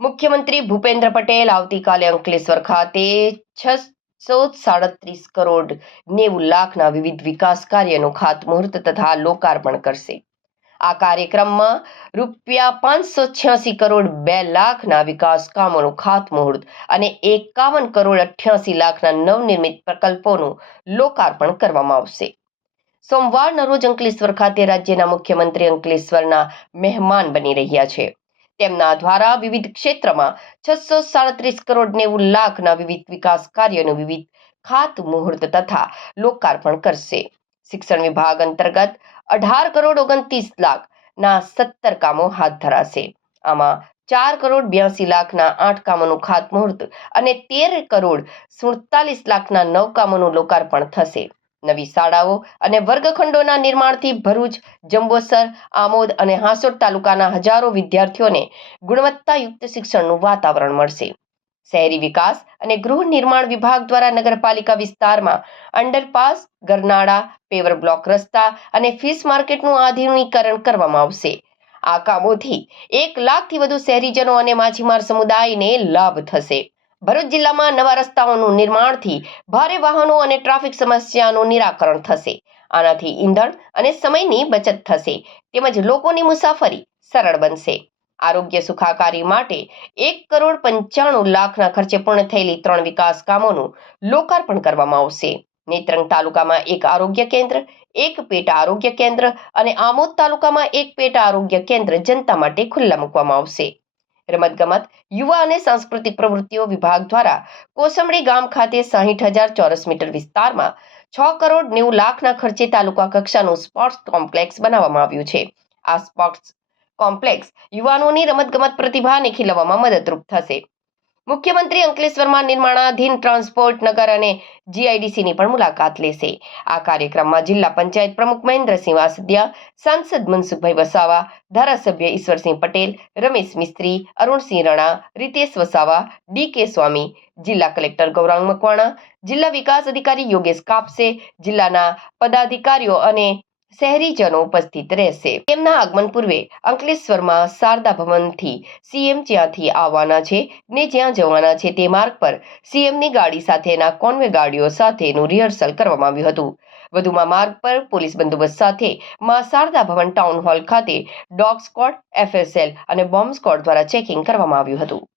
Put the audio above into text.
મુખ્યમંત્રી ભૂપેન્દ્ર પટેલ આવતીકાલે અંકલેશ્વર ખાતે 637 કરોડ 90 લાખના વિવિધ વિકાસ કાર્યનું ખાતમુહૂર્ત તથા લોકાર્પણ કરશે. આ કાર્યક્રમમાં રૂપિયા 586 કરોડ 2 લાખના વિકાસ કામોનું ખાતમુહૂર્ત અને 51 કરોડ 88 લાખના નવનિર્મિત પ્રકલ્પોનું લોકાર્પણ કરવામાં આવશે. સોમવારના રોજ અંકલેશ્વર ખાતે રાજ્યના મુખ્યમંત્રી અંકલેશ્વરના મહેમાન બની રહ્યા છે. તેમના દ્વારા વિવિધ ક્ષેત્રમાં 637 કરોડ 90 લાખના વિવિધ વિકાસ કાર્યોનું વિવિધ ખાતમુહૂર્ત તથા લોકાર્પણ કરશે. શિક્ષણ વિભાગ અંતર્ગત 18 કરોડ 29 લાખના 17 કામો હાથ ધરાશે. આમાં 4 કરોડ 82 લાખના 8 કામોનું ખાતમુહૂર્ત અને 13 કરોડ 47 લાખના 9 કામોનું લોકાર્પણ થશે. નવી શાળાઓ અને વર્ગખંડોના નિર્માણથી ભરૂચ, જંબુસર, આમોદ અને હાંસોટ તાલુકાના હજારો વિદ્યાર્થીઓને ગુણવત્તાયુક્ત શિક્ષણનું વાતાવરણ મળશે. શહેરી વિકાસ અને ગૃહ નિર્માણ વિભાગ દ્વારા નગરપાલિકા વિસ્તારમાં અંડરપાસ, ગરનાળા, પેવર બ્લોક રસ્તા અને ફિશ માર્કેટનું આધુનિકીકરણ કરવામાં આવશે. આ કામોથી 1 લાખથી વધુ શહેરીજનો અને માછીમાર સમુદાયને લાભ થશે. ભરૂચ જિલ્લામાં નવા રસ્તાઓનું નિર્માણથી ભારે વાહનો અને ટ્રાફિક સમસ્યાનું નિરાકરણ થશે. આનાથી ઈંધણ અને સમયની બચત થશે તેમજ લોકોની મુસાફરી સરળ બનશે. આરોગ્ય સુખાકારી માટે 1 કરોડ 95 લાખના ખર્ચે પૂર્ણ થયેલી 3 વિકાસ કામોનું લોકાર્પણ કરવામાં આવશે. નેત્રંગ તાલુકામાં 1 આરોગ્ય કેન્દ્ર, 1 પેટા આરોગ્ય કેન્દ્ર અને આમોદ તાલુકામાં 1 પેટા આરોગ્ય કેન્દ્ર જનતા માટે ખુલ્લા મૂકવામાં આવશે. રમતગમત, યુવા અને સાંસ્કૃતિક પ્રવૃત્તિઓ વિભાગ દ્વારા કોસંબડી ગામ ખાતે 60,000 ચોરસ મીટર વિસ્તારમાં 6 કરોડ 90 લાખના ખર્ચે તાલુકા કક્ષાનું સ્પોર્ટ્સ કોમ્પ્લેક્સ બનાવવામાં આવ્યું છે. આ સ્પોર્ટ્સ કોમ્પ્લેક્સ યુવાનોની રમતગમત પ્રતિભાને ખીલવવામાં મદદરૂપ થશે. મુખ્યમંત્રી અંકલેશ્વરમાં નિર્માણાધીન ટ્રાન્સપોર્ટ નગર અને જીઆઈડીસીની પણ મુલાકાત લેશે. આ કાર્યક્રમમાં જિલ્લા પંચાયત પ્રમુખ મહેન્દ્રસિંહ વાસદિયા, સાંસદ મનસુખભાઈ વસાવા, ધારાસભ્ય ઈશ્વરસિંહ પટેલ, રમેશ મિસ્ત્રી, અરુણસિંહ રણા, રીતેશ વસાવા, ડી.કે. સ્વામી, જિલ્લા કલેક્ટર ગૌરાંગ મકવાણા, જિલ્લા વિકાસ અધિકારી યોગેશ કાપસે, જિલ્લાના પદાધિકારીઓ અને શહેરીજનો ઉપસ્થિત રહેશે. તેમના આગમન પૂર્વે અંકલેશ્વરમાં શારદા ભવનથી સીએમ જ્યાંથી આવવાના છે ને જ્યાં જવાના છે તે માર્ગ પર સીએમની ગાડી સાથેના કોન્વે ગાડીઓ સાથેનું રિહર્સલ કરવામાં આવ્યું હતું. વધુમાં માર્ગ પર પોલીસ બંદોબસ્ત સાથે માં શારદા ભવન ટાઉન હોલ ખાતે ડોગ સ્ક્વોડ, એફએસએલ અને બોમ્બ સ્ક્વોડ દ્વારા ચેકિંગ કરવામાં આવ્યું હતું.